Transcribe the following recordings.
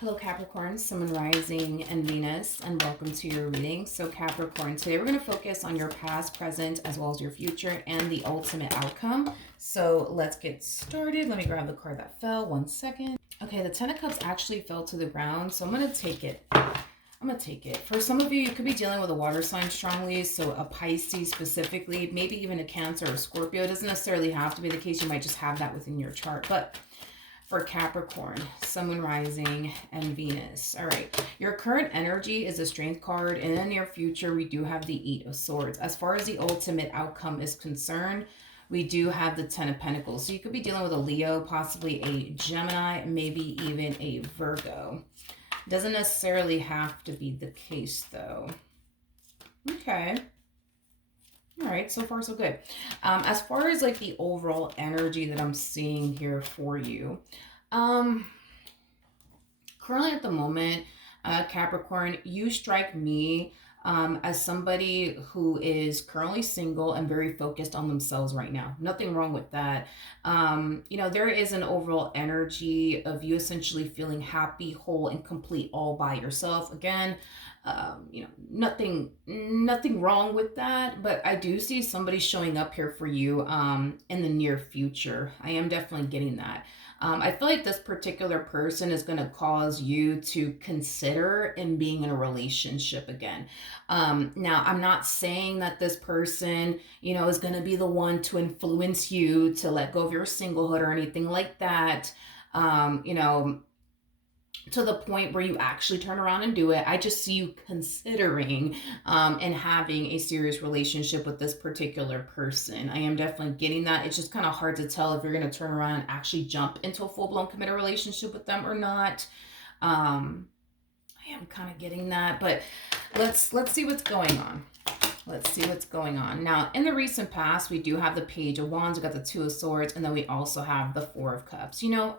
Hello Capricorn, Sun, Moon, Rising, and Venus, and welcome to your reading. So Capricorn, today we're going to focus on your past, present, as well as your future and the ultimate outcome. So let's get started. Let me grab the card that fell. 1 second. Okay, the Ten of Cups actually fell to the ground, so I'm going to take it. For some of you, you could be dealing with a water sign strongly, so a Pisces specifically, maybe even a Cancer or Scorpio. It doesn't necessarily have to be the case. You might just have that within your chart, but for Capricorn, Sun, Moon, Rising, and Venus. All right, your current energy is a Strength card. In the near future, we do have the Eight of Swords. As far as the ultimate outcome is concerned, we do have the Ten of Pentacles. So you could be dealing with a Leo, possibly a Gemini, maybe even a Virgo. Doesn't necessarily have to be the case, though. Okay. All right, so far so good. As far as like the overall energy that I'm seeing here for you, currently at the moment, Capricorn, you strike me as somebody who is currently single and very focused on themselves right now. Nothing wrong with that. You know, there is an overall energy of you essentially feeling happy, whole, and complete all by yourself. Again, you know, nothing wrong with that, but I do see somebody showing up here for you in the near future. I am definitely getting that. I feel like this particular person is going to cause you to consider in being in a relationship again. Now, I'm not saying that this person, you know, is going to be the one to influence you to let go of your singlehood or anything like that. You know, to the point where you actually turn around and do it. I just see you considering and having a serious relationship with this particular person. I am definitely getting that. It's just kind of hard to tell if you're going to turn around and actually jump into a full-blown committed relationship with them or not. I am kind of getting that, but let's see what's going on. Let's see what's going on. Now, in the recent past, we do have the Page of Wands, we got the Two of Swords, and then we also have the Four of Cups. You know,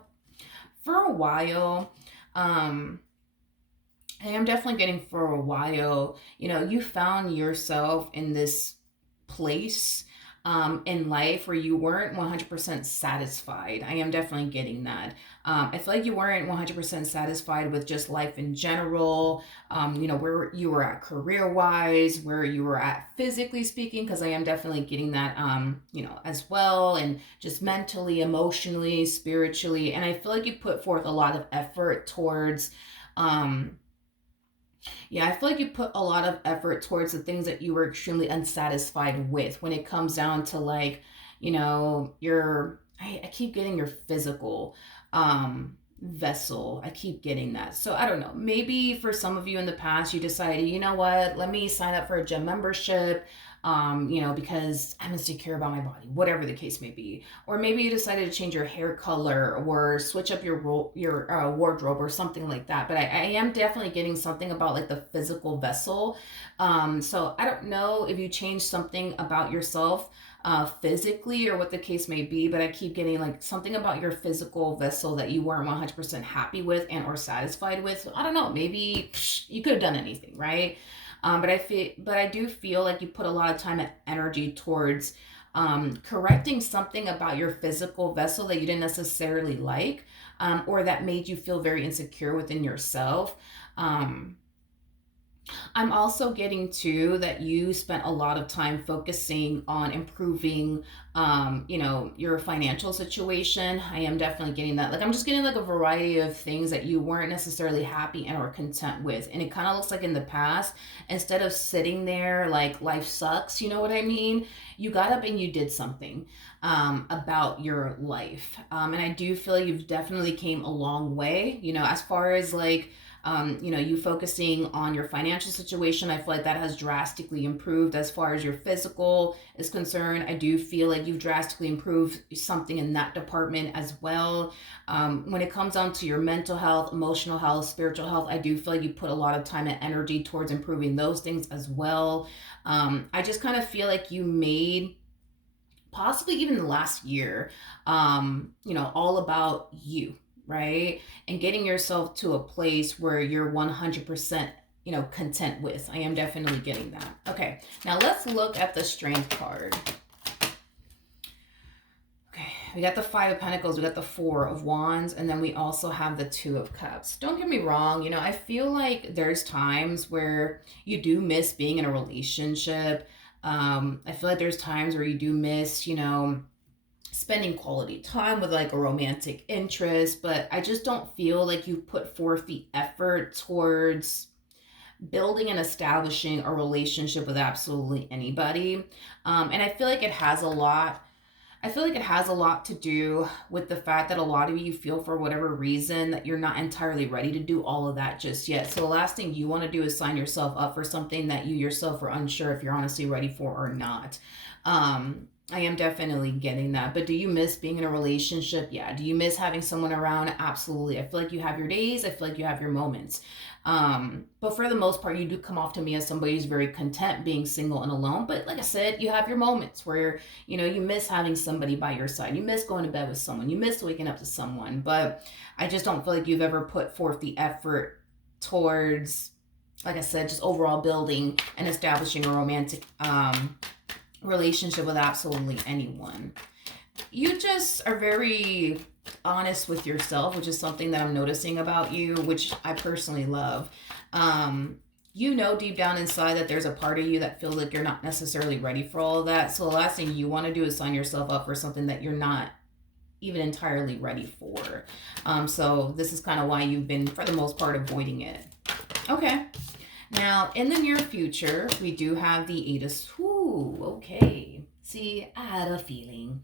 for a while, I am definitely getting for a while, you know, you found yourself in this place in life where you weren't 100% satisfied. I am definitely getting that. I feel like you weren't 100% satisfied with just life in general, you know, where you were at career-wise, where you were at physically speaking, because I am definitely getting that, you know, as well, and just mentally, emotionally, spiritually. And I feel like you put forth a lot of effort towards, yeah, I feel like you put a lot of effort towards the things that you were extremely unsatisfied with when it comes down to like, you know, I keep getting your physical vessel. I keep getting that. So I don't know. Maybe for some of you in the past, you decided, you know what, let me sign up for a gym membership. You know, because I'm insecure about my body, whatever the case may be. Or maybe you decided to change your hair color or switch up your wardrobe or something like that. But I am definitely getting something about like the physical vessel. So I don't know if you changed something about yourself physically or what the case may be, but I keep getting like something about your physical vessel that you weren't 100% happy with and or satisfied with. So I don't know, maybe you could have done anything, right? But I do feel like you put a lot of time and energy towards correcting something about your physical vessel that you didn't necessarily like, or that made you feel very insecure within yourself. I'm also getting too that you spent a lot of time focusing on improving, you know, your financial situation. I am definitely getting that. Like, I'm just getting like a variety of things that you weren't necessarily happy and or content with. And it kind of looks like in the past, instead of sitting there like life sucks, you know what I mean? You got up and you did something about your life. And I do feel like you've definitely came a long way, you know, as far as like, you know, you focusing on your financial situation. I feel like that has drastically improved. As far as your physical is concerned, I do feel like you've drastically improved something in that department as well. When it comes down to your mental health, emotional health, spiritual health, I do feel like you put a lot of time and energy towards improving those things as well. I just kind of feel like you made possibly even the last year, you know, all about you, right? And getting yourself to a place where you're 100%, you know, content with. I am definitely getting that. Okay, now let's look at the Strength card. Okay, We got the Five of Pentacles, we got the Four of Wands, and then we also have the Two of Cups. Don't get me wrong, you know, I feel like there's times where you do miss being in a relationship. I feel like there's times where you do miss, you know, spending quality time with like a romantic interest, but I just don't feel like you put forth the effort towards building and establishing a relationship with absolutely anybody. And I feel like it has a lot. I feel like it has a lot to do with the fact that a lot of you feel for whatever reason that you're not entirely ready to do all of that just yet. So the last thing you want to do is sign yourself up for something that you yourself are unsure if you're honestly ready for or not. I am definitely getting that. But do you miss being in a relationship? Yeah. Do you miss having someone around? Absolutely. I feel like you have your days. I feel like you have your moments. But for the most part, you do come off to me as somebody who's very content being single and alone. But like I said, you have your moments where, you know, you miss having somebody by your side. You miss going to bed with someone. You miss waking up to someone. But I just don't feel like you've ever put forth the effort towards, like I said, just overall building and establishing a romantic relationship with absolutely anyone. You just are very honest with yourself, which is something that I'm noticing about you, which I personally love. You know deep down inside that there's a part of you that feels like you're not necessarily ready for all of that. So the last thing you want to do is sign yourself up for something that you're not even entirely ready for. So this is kind of why you've been, for the most part, avoiding it. Okay. Now, in the near future, we do have the Eight of... Ooh, okay. See, I had a feeling.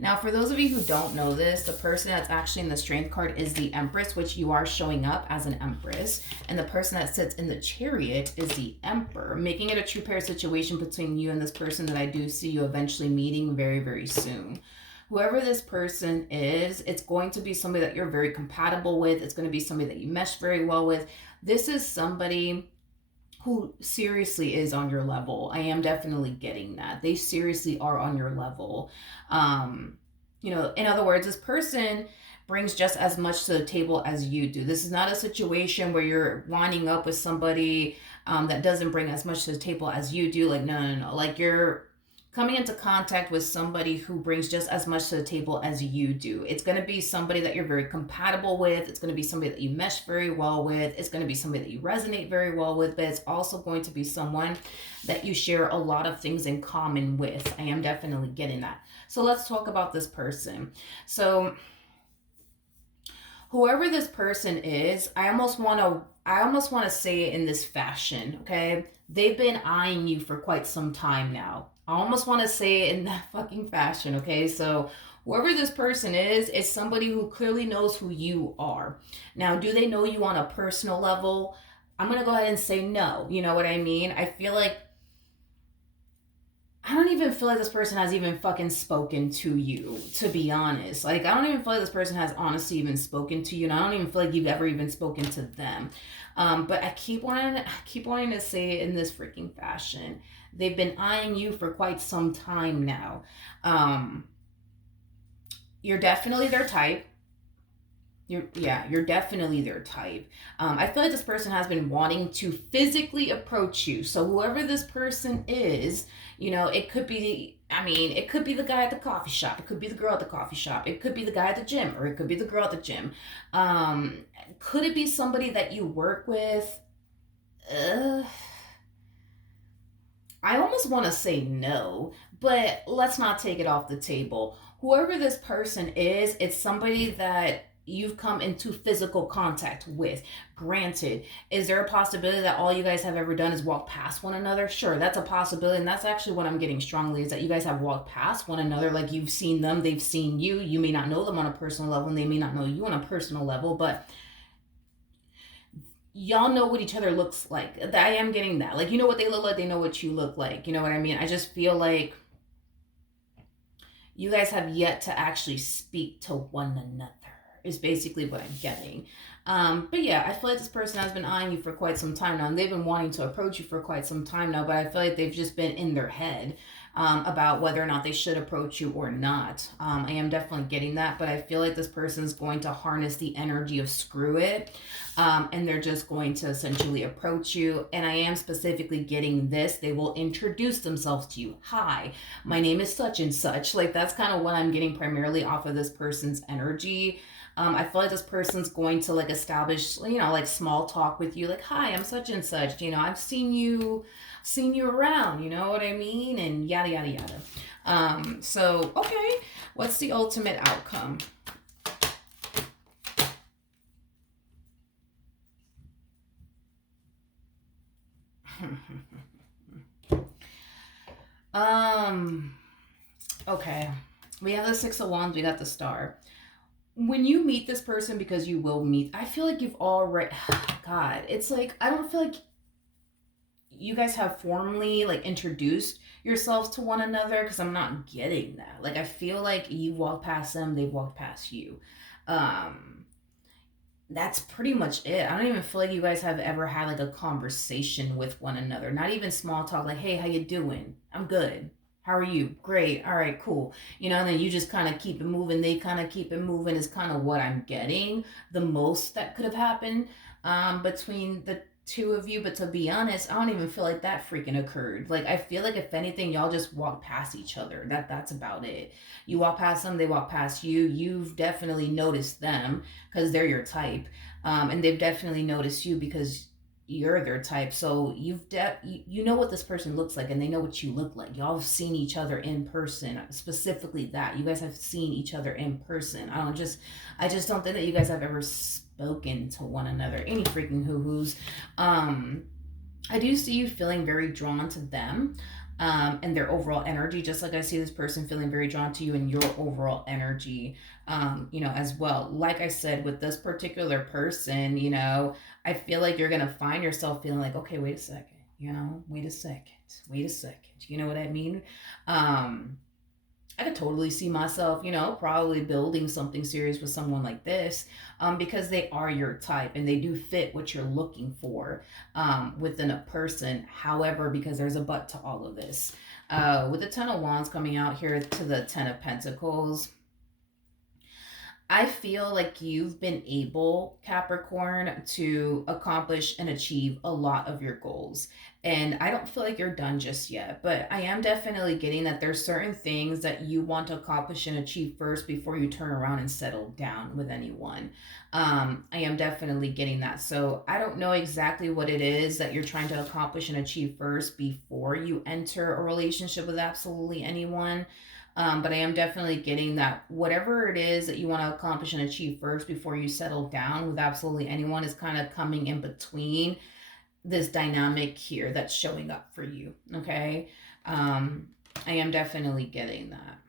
Now, for those of you who don't know this, the person that's actually in the Strength card is the Empress, which you are showing up as an Empress. And the person that sits in the Chariot is the Emperor, making it a true pair situation between you and this person that I do see you eventually meeting very, very soon. Whoever this person is, it's going to be somebody that you're very compatible with. It's going to be somebody that you mesh very well with. This is somebody who seriously is on your level. I am definitely getting that. They seriously are on your level. You know, in other words, this person brings just as much to the table as you do. This is not a situation where you're winding up with somebody that doesn't bring as much to the table as you do. Like, no. Like, you're coming into contact with somebody who brings just as much to the table as you do. It's going to be somebody that you're very compatible with. It's going to be somebody that you mesh very well with. It's going to be somebody that you resonate very well with, but it's also going to be someone that you share a lot of things in common with. I am definitely getting that. So let's talk about this person. So whoever this person is, I almost want to say it in this fashion, okay? They've been eyeing you for quite some time now. I almost want to say it in that fucking fashion, okay? So whoever this person is somebody who clearly knows who you are. Now, do they know you on a personal level? I'm going to go ahead and say no. You know what I mean? I don't even feel like this person has even fucking spoken to you, to be honest. Like, I don't even feel like this person has honestly even spoken to you, and I don't even feel like you've ever even spoken to them. But I keep wanting to say it in this freaking fashion. They've been eyeing you for quite some time now. You're definitely their type. You're definitely their type. I feel like this person has been wanting to physically approach you. So whoever this person is, you know, it could be the guy at the coffee shop. It could be the girl at the coffee shop. It could be the guy at the gym, or it could be the girl at the gym. Could it be somebody that you work with? I almost want to say no, but let's not take it off the table. Whoever this person is, it's somebody that you've come into physical contact with. Granted, is there a possibility that all you guys have ever done is walk past one another? Sure, that's a possibility, and that's actually what I'm getting strongly, is that you guys have walked past one another. Like, you've seen them, they've seen you. You may not know them on a personal level, and they may not know you on a personal level, but y'all know what each other looks like. I am getting that. Like, you know what they look like, they know what you look like. You know what I mean? I just feel like you guys have yet to actually speak to one another, is basically what I'm getting. But yeah, I feel like this person has been eyeing you for quite some time now, and they've been wanting to approach you for quite some time now, but I feel like they've just been in their head. about whether or not they should approach you or not. I am definitely getting that, but I feel like this person is going to harness the energy of screw it. And they're just going to essentially approach you. And I am specifically getting this. They will introduce themselves to you. Hi, my name is such and such. Like, that's kind of what I'm getting primarily off of this person's energy. I feel like this person's going to like establish, like small talk with you, like, hi, I'm such and such, I've seen you around, you know what I mean? And yada, yada, yada. So, okay, what's the ultimate outcome? Okay, we have the Six of Wands, we got the Star. When you meet this person, because you will meet, I feel like you've already, God, it's like, I don't feel like you guys have formally like introduced yourselves to one another, because I'm not getting that. Like, I feel like you walk past them, they've walked past you. That's pretty much it. I don't even feel like you guys have ever had like a conversation with one another. Not even small talk, like, hey, how you doing? I'm good. How are you? Great. All right, cool. And then you just kind of keep it moving. They kind of keep it moving is kind of what I'm getting. The most that could have happened between the two of you. But to be honest, I don't even feel like that freaking occurred. Like, I feel like if anything, y'all just walk past each other. That's about it. You walk past them, they walk past you. You've definitely noticed them because they're your type. And they've definitely noticed you because you're their type. So you know what this person looks like, and they know what you look like. Y'all have seen each other in person. Specifically, that you guys have seen each other in person. I just don't think that you guys have ever spoken to one another. Any freaking hoo-hoos. I do see you feeling very drawn to them. And their overall energy, just like I see this person feeling very drawn to you and your overall energy, as well. Like I said, with this particular person, I feel like you're going to find yourself feeling like, okay, wait a second, wait a second. You know what I mean? I could totally see myself, probably building something serious with someone like this, because they are your type and they do fit what you're looking for within a person. However, because there's a but to all of this, with the Ten of Wands coming out here to the Ten of Pentacles, I feel like you've been able, Capricorn, to accomplish and achieve a lot of your goals. And I don't feel like you're done just yet, but I am definitely getting that there's certain things that you want to accomplish and achieve first before you turn around and settle down with anyone. I am definitely getting that. So I don't know exactly what it is that you're trying to accomplish and achieve first before you enter a relationship with absolutely anyone. But I am definitely getting that whatever it is that you want to accomplish and achieve first before you settle down with absolutely anyone is kind of coming in between this dynamic here that's showing up for you. Okay. I am definitely getting that.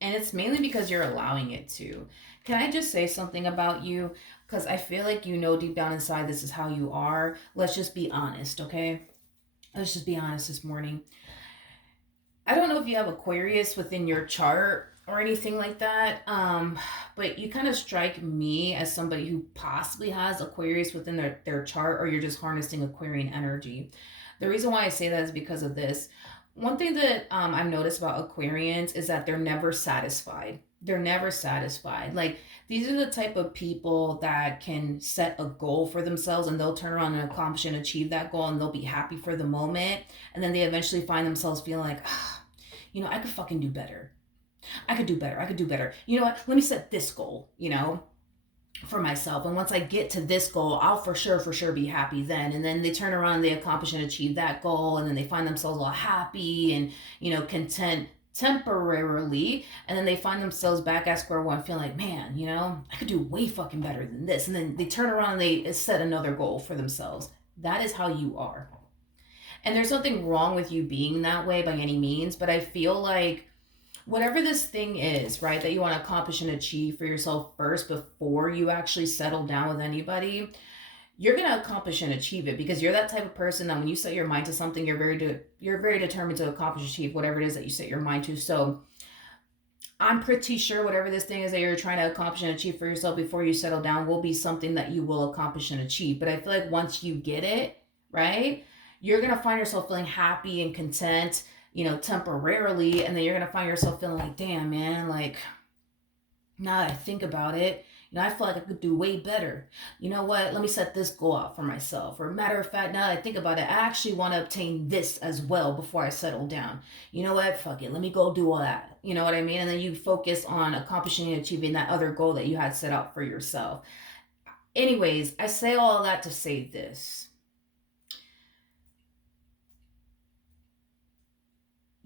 And it's mainly because you're allowing it to. Can I just say something about you? Because I feel like deep down inside this is how you are. Let's just be honest, okay? Let's just be honest this morning. I don't know if you have Aquarius within your chart or anything like that, but you kind of strike me as somebody who possibly has Aquarius within their chart, or you're just harnessing Aquarian energy. The reason why I say that is because of this. One thing that I've noticed about Aquarians is that they're never satisfied. They're never satisfied. Like, these are the type of people that can set a goal for themselves and they'll turn around and accomplish and achieve that goal and they'll be happy for the moment. And then they eventually find themselves feeling like, I could fucking do better. I could do better. I could do better. You know what? Let me set this goal, for myself. And once I get to this goal, I'll for sure be happy then. And then they turn around, they accomplish and achieve that goal. And then they find themselves all happy and, content temporarily. And then they find themselves back at square one feeling like, man, I could do way fucking better than this. And then they turn around and they set another goal for themselves. That is how you are. And there's nothing wrong with you being that way by any means, but I feel like whatever this thing is, right, that you want to accomplish and achieve for yourself first before you actually settle down with anybody, you're going to accomplish and achieve it because you're that type of person that when you set your mind to something, you're very determined to accomplish and achieve whatever it is that you set your mind to. So I'm pretty sure whatever this thing is that you're trying to accomplish and achieve for yourself before you settle down will be something that you will accomplish and achieve. But I feel like once you get it, right, you're going to find yourself feeling happy and content, temporarily. And then you're going to find yourself feeling like, damn, man, like, now that I think about it, I feel like I could do way better. You know what? Let me set this goal out for myself. Or matter of fact, now that I think about it, I actually want to obtain this as well before I settle down. You know what? Fuck it. Let me go do all that. You know what I mean? And then you focus on accomplishing and achieving that other goal that you had set out for yourself. Anyways, I say all that to say this.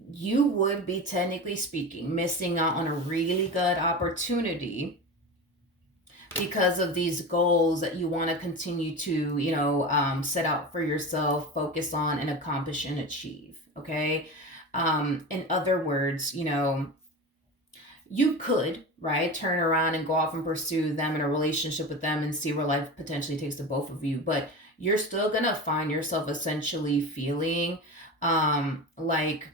You would be, technically speaking, missing out on a really good opportunity because of these goals that you want to continue to, set out for yourself, focus on, and accomplish and achieve. Okay. In other words, you could, right, turn around and go off and pursue them in a relationship with them and see where life potentially takes the both of you. But you're still going to find yourself essentially feeling like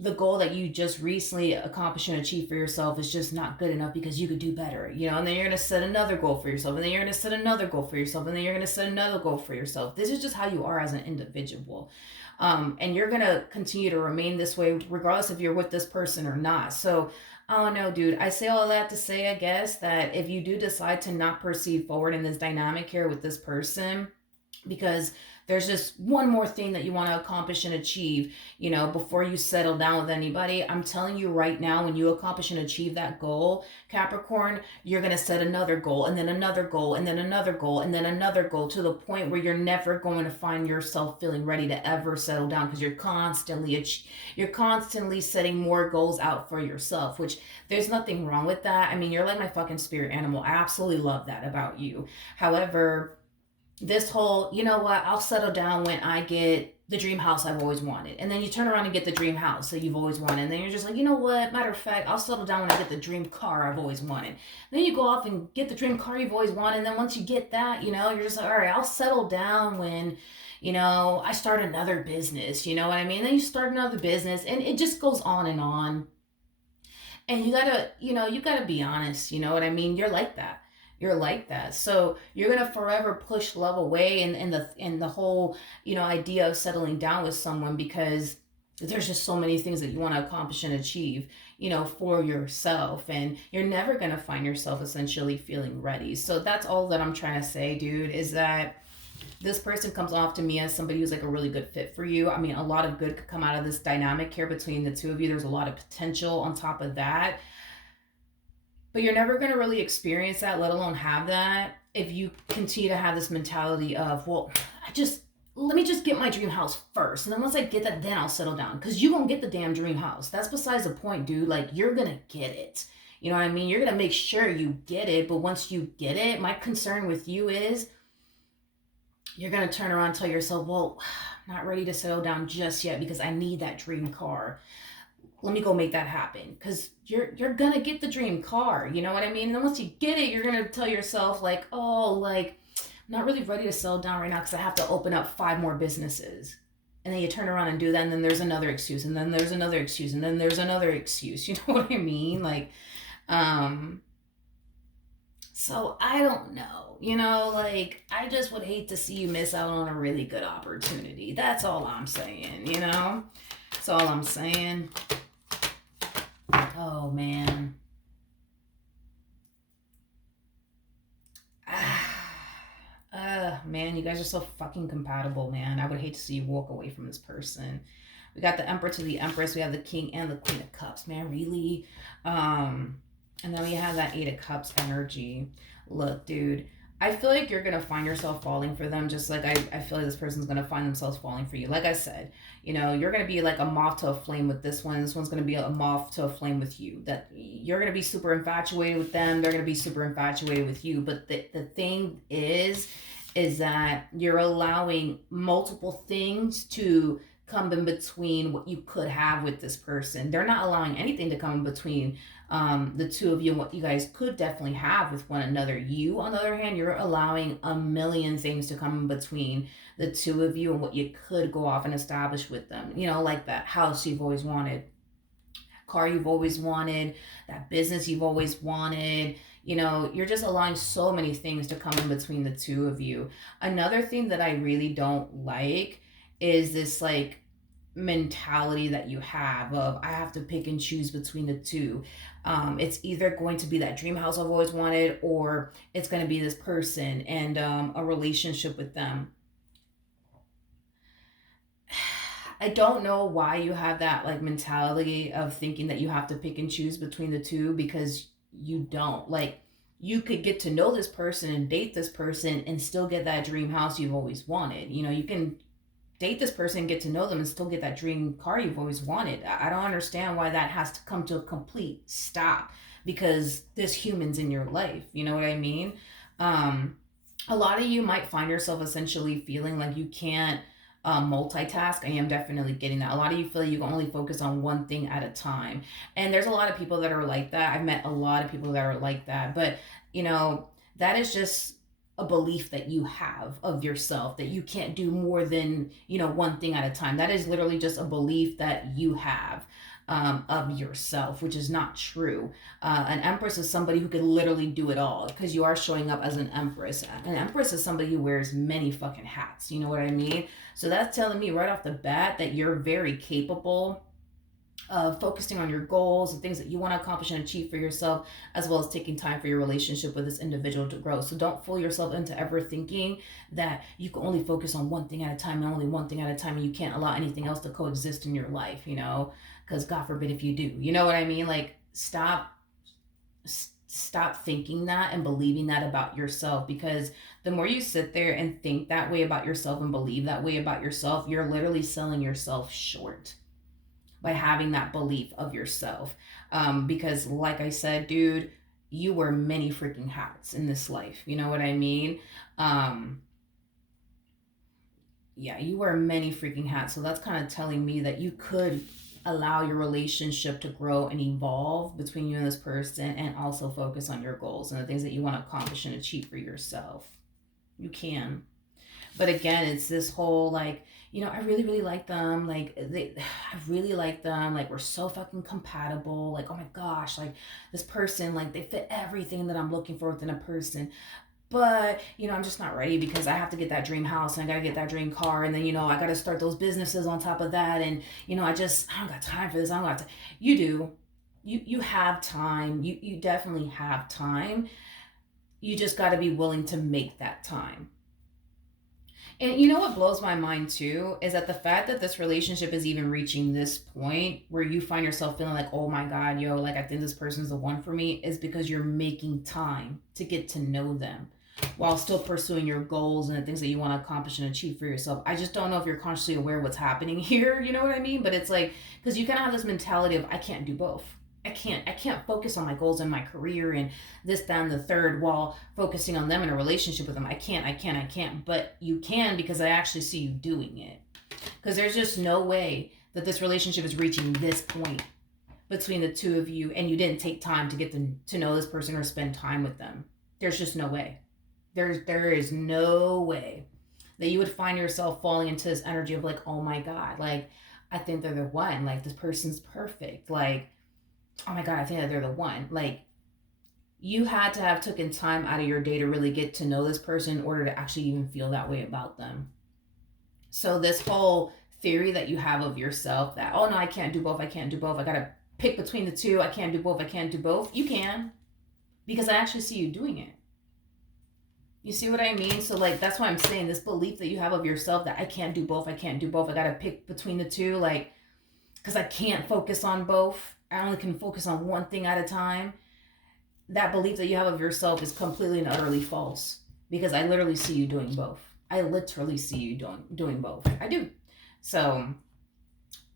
the goal that you just recently accomplished and achieved for yourself is just not good enough because you could do better, and then you're going to set another goal for yourself, and then you're going to set another goal for yourself, and then you're going to set another goal for yourself. This is just how you are as an individual. And you're going to continue to remain this way regardless if you're with this person or not. So, I don't know, dude. I say all that to say, I guess, that if you do decide to not proceed forward in this dynamic here with this person, because there's just one more thing that you want to accomplish and achieve, before you settle down with anybody. I'm telling you right now, when you accomplish and achieve that goal, Capricorn, you're going to set another goal, and then another goal, and then another goal, and then another goal, to the point where you're never going to find yourself feeling ready to ever settle down, because you're constantly setting more goals out for yourself, which there's nothing wrong with that. I mean, you're like my fucking spirit animal. I absolutely love that about you. However, this whole, I'll settle down when I get the dream house I've always wanted. And then you turn around and get the dream house that you've always wanted. And then you're just like, you know what? Matter of fact, I'll settle down when I get the dream car I've always wanted. Then you go off and get the dream car you've always wanted. And then once you get that, you're just like, all right, I'll settle down when, I start another business. You know what I mean? And then you start another business, and it just goes on and on. And you gotta be honest. You know what I mean? You're like that. So you're gonna forever push love away, and the whole idea of settling down with someone, because there's just so many things that you want to accomplish and achieve, for yourself, and you're never gonna find yourself essentially feeling ready. So that's all that I'm trying to say, dude, is that this person comes off to me as somebody who's like a really good fit for you. I mean, a lot of good could come out of this dynamic here between the two of you. There's a lot of potential on top of that. But you're never going to really experience that, let alone have that, if you continue to have this mentality of, well, let me just get my dream house first. And then once I get that, then I'll settle down. Because you won't get the damn dream house. That's besides the point, dude. Like, you're going to get it. You know what I mean? You're going to make sure you get it. But once you get it, my concern with you is you're going to turn around and tell yourself, well, I'm not ready to settle down just yet because I need that dream car. Let me go make that happen, because you're gonna get the dream car, you know what I mean? And then once you get it, you're gonna tell yourself like, oh, like, I'm not really ready to settle down right now because I have to open up 5 more businesses. And then you turn around and do that, and then there's another excuse, and then there's another excuse, and then there's another excuse. You know what I mean? Like, so I don't know, like, I just would hate to see you miss out on a really good opportunity. That's all I'm saying, That's all I'm saying. Oh, man. Man, you guys are so fucking compatible, man. I would hate to see you walk away from this person. We got the Emperor to the Empress. We have the King and the Queen of Cups, man, really? And then we have that 8 of Cups energy. Look, dude, I feel like you're going to find yourself falling for them, just like I feel like this person's going to find themselves falling for you. Like I said, you're going to be like a moth to a flame with this one. This one's going to be a moth to a flame with you. That you're going to be super infatuated with them. They're going to be super infatuated with you. But the thing is that you're allowing multiple things to come in between what you could have with this person. They're not allowing anything to come in between the two of you and what you guys could definitely have with one another. You, on the other hand, you're allowing a million things to come in between the two of you and what you could go off and establish with them. Like that house you've always wanted, car you've always wanted, that business you've always wanted. You're just allowing so many things to come in between the two of you. Another thing that I really don't like is this like mentality that you have of I have to pick and choose between the two. It's either going to be that dream house I've always wanted, or it's going to be this person and a relationship with them. I don't know why you have that like mentality of thinking that you have to pick and choose between the two, because you don't. Like, you could get to know this person and date this person and still get that dream house you've always wanted. You know, you can date this person, get to know them, and still get that dream car you've always wanted. I don't understand why that has to come to a complete stop because there's humans in your life. You know what I mean? Um, a lot of you might find yourself essentially feeling like you can't multitask. I am definitely getting that. A lot of you feel you can only focus on one thing at a time. And there's a lot of people that are like that. I've met a lot of people that are like that. But, you know, that is just a belief that you have of yourself, that you can't do more than, you know, one thing at a time. That is literally just a belief that you have of yourself, which is not true. An empress is somebody who could literally do it all, because you are showing up as an empress. An empress is somebody who wears many fucking hats. You know what I mean? So that's telling me right off the bat that you're very capable of focusing on your goals and things that you want to accomplish and achieve for yourself, as well as taking time for your relationship with this individual to grow. So don't fool yourself into ever thinking that you can only focus on one thing at a time and only one thing at a time, and you can't allow anything else to coexist in your life, you know, because God forbid if you do, you know what I mean? Like, stop thinking that and believing that about yourself, because the more you sit there and think that way about yourself and believe that way about yourself, you're literally selling yourself short by having that belief of yourself. Because, like I said, dude, you wear many freaking hats in this life. You know what I mean? Um, yeah, you wear many freaking hats. So that's kind of telling me that you could allow your relationship to grow and evolve between you and this person, and also focus on your goals and the things that you want to accomplish and achieve for yourself. You can. But again, it's this whole like, you know, I really really like them, like I really like them, like we're so fucking compatible, like oh my gosh, like this person, like they fit everything that I'm looking for within a person. But you know, I'm just not ready because I have to get that dream house and I gotta get that dream car, and then you know I gotta start those businesses on top of that, and you know I don't got time for this. I don't got time. You do. You have time. You definitely have time. You just got to be willing to make that time. And you know what blows my mind too is that the fact that this relationship is even reaching this point where you find yourself feeling like, oh my God, yo, like I think this person's the one for me, is because you're making time to get to know them while still pursuing your goals and the things that you want to accomplish and achieve for yourself. I just don't know if you're consciously aware of what's happening here. You know what I mean? But it's like, because you kind of have this mentality of, I can't do both. I can't focus on my goals and my career and this, that, and the third while focusing on them in a relationship with them. I can't. But you can, because I actually see you doing it. Because there's just no way that this relationship is reaching this point between the two of you and you didn't take time to get to know this person or spend time with them. There's just no way. There is no way that you would find yourself falling into this energy of like, oh my God, like I think they're the one. Like this person's perfect. Like, oh my God, I think that they're the one. Like, you had to have taken time out of your day to really get to know this person in order to actually even feel that way about them. So this whole theory that you have of yourself that, oh no, I can't do both, I can't do both, I gotta pick between the two, I can't do both, I can't do both. You can, because I actually see you doing it. You see what I mean? So like that's why I'm saying this belief that you have of yourself that I can't do both, I can't do both, I gotta pick between the two, like because I can't focus on both. I only can focus on one thing at a time. That belief that you have of yourself is completely and utterly false, because I literally see you doing both. I literally see you doing both. I do. So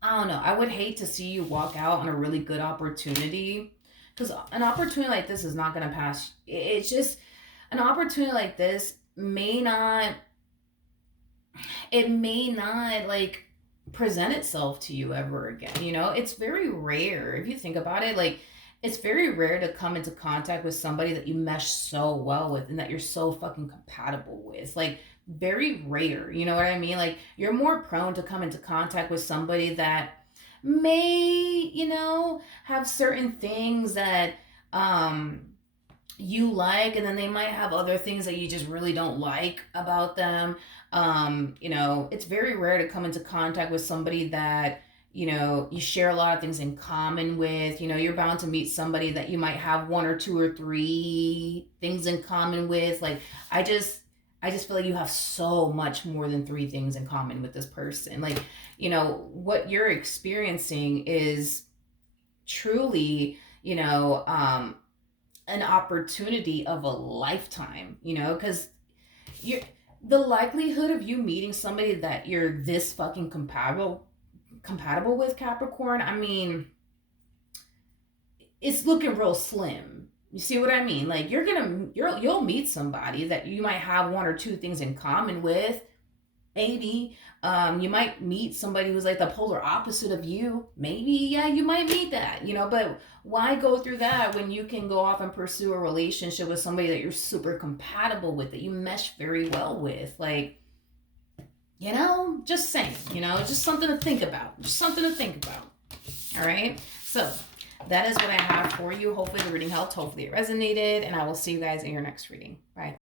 I don't know. I would hate to see you walk out on a really good opportunity, because an opportunity like this is not going to pass. It's just an opportunity like this may not. It may not like present itself to you ever again. You know, it's very rare if you think about it. Like, it's very rare to come into contact with somebody that you mesh so well with and that you're so fucking compatible with. Like, very rare. You know what I mean? Like, you're more prone to come into contact with somebody that may, you know, have certain things that you like, and then they might have other things that you just really don't like about them. You know, it's very rare to come into contact with somebody that, you know, you share a lot of things in common with. You know, you're bound to meet somebody that you might have one or two or three things in common with. Like, I just I just feel like you have so much more than three things in common with this person. Like, you know, what you're experiencing is truly, you know, an opportunity of a lifetime, you know, because you're the likelihood of you meeting somebody that you're this fucking compatible with, Capricorn, I mean, it's looking real slim. You see what I mean? Like, you'll meet somebody that you might have one or two things in common with. Maybe. You might meet somebody who's like the polar opposite of you. Maybe, yeah, you might meet that, you know, but why go through that when you can go off and pursue a relationship with somebody that you're super compatible with, that you mesh very well with? Like, you know, just saying, you know, just something to think about. Just something to think about. All right. So that is what I have for you. Hopefully the reading helped. Hopefully it resonated. And I will see you guys in your next reading. Bye.